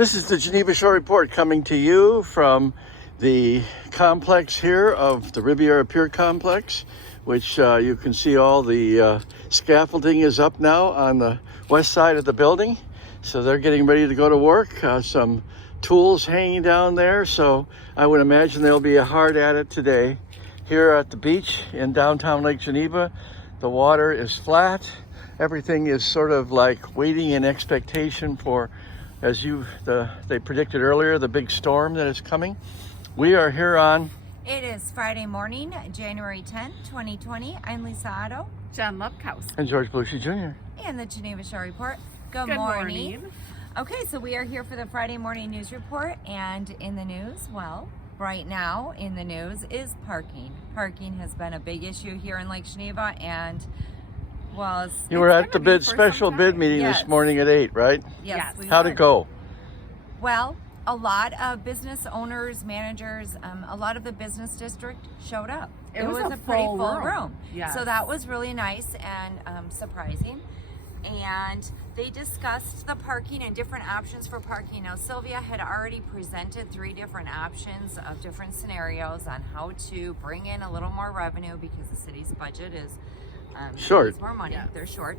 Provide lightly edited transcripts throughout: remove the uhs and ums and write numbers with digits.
This is the Geneva Shore Report coming to you from the complex here of the Riviera Pier Complex, which you can see all the scaffolding is up now on the west side of the building. So they're getting ready to go to work. Some tools hanging down there. So I would imagine they'll be hard at it today. Here at the beach in downtown Lake Geneva, the water is flat. Everything is sort of like waiting in expectation for, as they predicted earlier, the big storm that is coming. We are here on... It is Friday morning, January 10th, 2020. I'm Lisa Otto. Jen Lupkowski. And George Belushi Jr. And the Geneva Shore Report. Good morning. morning. Okay, so we are here for the Friday morning news report. And in the news, well, right now in the news is parking. Parking has been a big issue here in Lake Geneva, and well, you were at the special bid meeting this morning at 8, right? Yes. How'd it go? Well, a lot of business owners, managers, a lot of the business district showed up. It was a pretty full room. Yes. So that was really nice and surprising. And they discussed the parking and different options for parking. Now, Sylvia had already presented 3 different options of different scenarios on how to bring in a little more revenue because the city's budget is short. needs more money. Yes. They're short.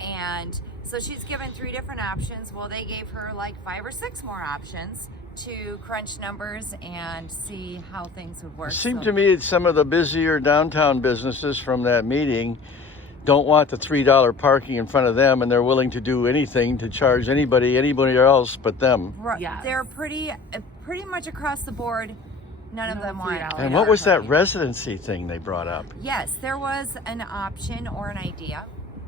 And so she's given 3 different options. Well, they gave her like 5 or 6 more options to crunch numbers and see how things would work. It seemed to me that some of the busier downtown businesses from that meeting don't want the $3 parking in front of them, and they're willing to do anything to charge anybody else but them. Right. Yes. They're pretty much across the board. None of them want $3. And what was that residency thing they brought up? Yes, there was an option or an idea,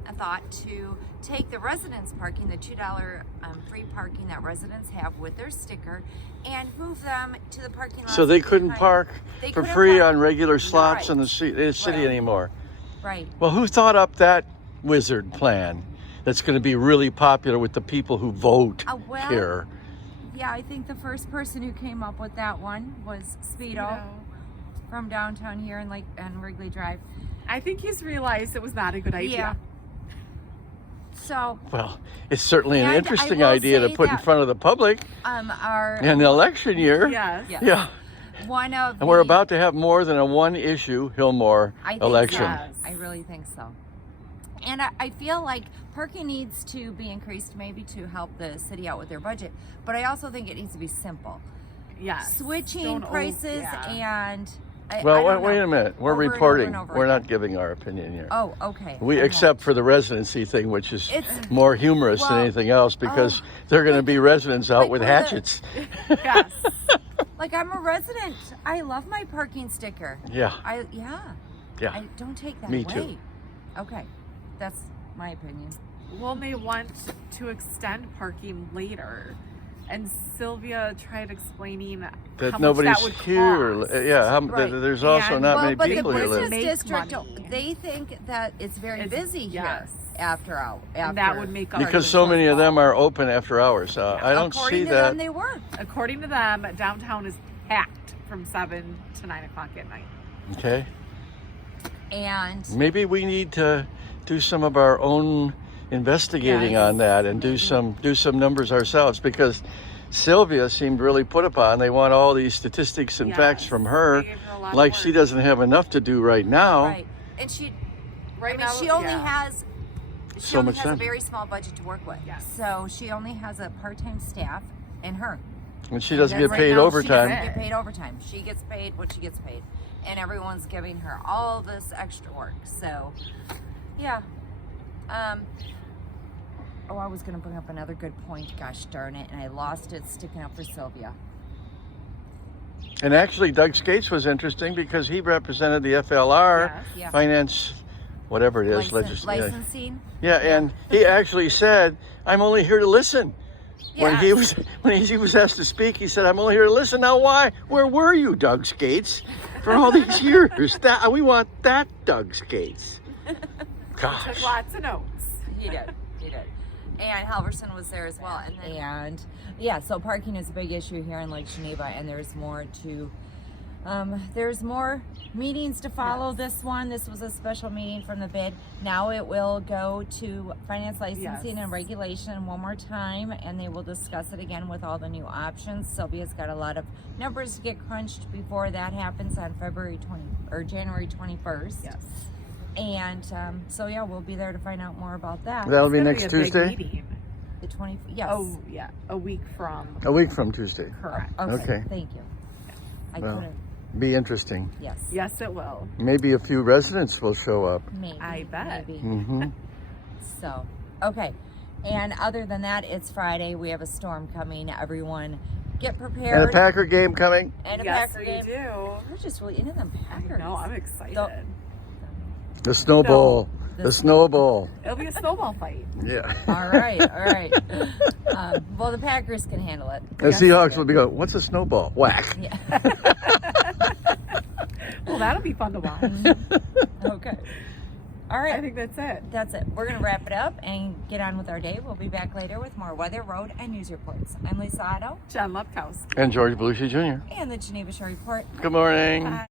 a thought to take the residence parking, the $2 free parking that residents have with their sticker, and move them to the parking lot. So they couldn't park for free on regular slots in the city anymore. Right. Well, who thought up that wizard plan that's going to be really popular with the people who vote here? Yeah, I think the first person who came up with that one was Speedo from downtown here in Wrigley Drive. I think he's realized it was not a good idea. Yeah. So, well, it's certainly an interesting idea to put in front of the public in the election year. Yes. Yeah. And we're about to have more than a one-issue Hillmore election. Yes. I really think so. And I feel like parking needs to be increased maybe to help the city out with their budget, but I also think it needs to be simple. Yes. Switching prices and... Well, wait a minute. We're reporting. We're not giving our opinion here. Oh, okay. Except for the residency thing, which is more humorous than anything else, because they're going to be residents out with hatchets. Yes. Like, I'm a resident. I love my parking sticker. Yeah. Yeah. I don't take that away. Me too. Okay. That's my opinion. Well, they want to extend parking later. And Sylvia tried explaining that how nobody's much that would here. cost. Yeah, there's also not many people here. But the business district, they think that it's very busy here after hours. And that would make because so many of them are open after hours. I don't see that. According to them, they were. According to them, downtown is packed from 7 to 9 o'clock at night. Okay. And maybe we need to do some of our own investigating on that and do some numbers ourselves, because Sylvia seemed really put upon. They want all these statistics and facts from her, like she doesn't have enough to do right now. Right, and she only has a very small budget to work with. Yes. So she only has a part-time staff and her. And she doesn't get paid overtime. She doesn't get paid overtime. She gets paid what she gets paid, and everyone's giving her all this extra work. So, yeah. I was going to bring up another good point. Gosh darn it, and I lost it sticking up for Sylvia. And actually, Doug Skates was interesting because he represented the FLR finance, whatever it is, licensing. Yeah, and he actually said, "I'm only here to listen." When he was asked to speak, he said, "I'm only here to listen." Now, why? Where were you, Doug Skates, for all these years? We want that Doug Skates. Gosh. He took lots of notes. He did. And Halverson was there as well. So parking is a big issue here in Lake Geneva, and there's more to There's more meetings to follow this one. This was a special meeting from the bid. Now it will go to finance licensing and regulation one more time, and they will discuss it again with all the new options. Sylvia's got a lot of numbers to get crunched before that happens on January 21st. Yes. And so yeah, we'll be there to find out more about that. That'll be It's gonna next a big Tuesday? meeting. The 20, yes. Oh, yeah. A week from. A week from Tuesday. Correct. Okay. Thank you. I Well. couldn't, Be interesting. yes. Yes, it will. Maybe a few residents will show up. Maybe. I bet. Maybe. Mm-hmm. So, okay. And other than that, it's Friday. We have a storm coming. Everyone get prepared. And a Packer game coming. And a Yes, Packer we game. do. We're just really into them I Packers. know. I'm excited. Don't- The snowball. The The snowball. It'll be a snowball fight. Yeah. All right, all right. Well, the Packers can handle it. The Yes. Seahawks will be going, what's a snowball? Whack. Yeah. Well, that'll be fun to watch. Okay. All right. I think that's it. That's it. We're going to wrap it up and get on with our day. We'll be back later with more weather, road, and news reports. I'm Lisa Otto Jen Lepkowski. And George Belushi Jr. and the Geneva Shore Report. Good morning. Bye.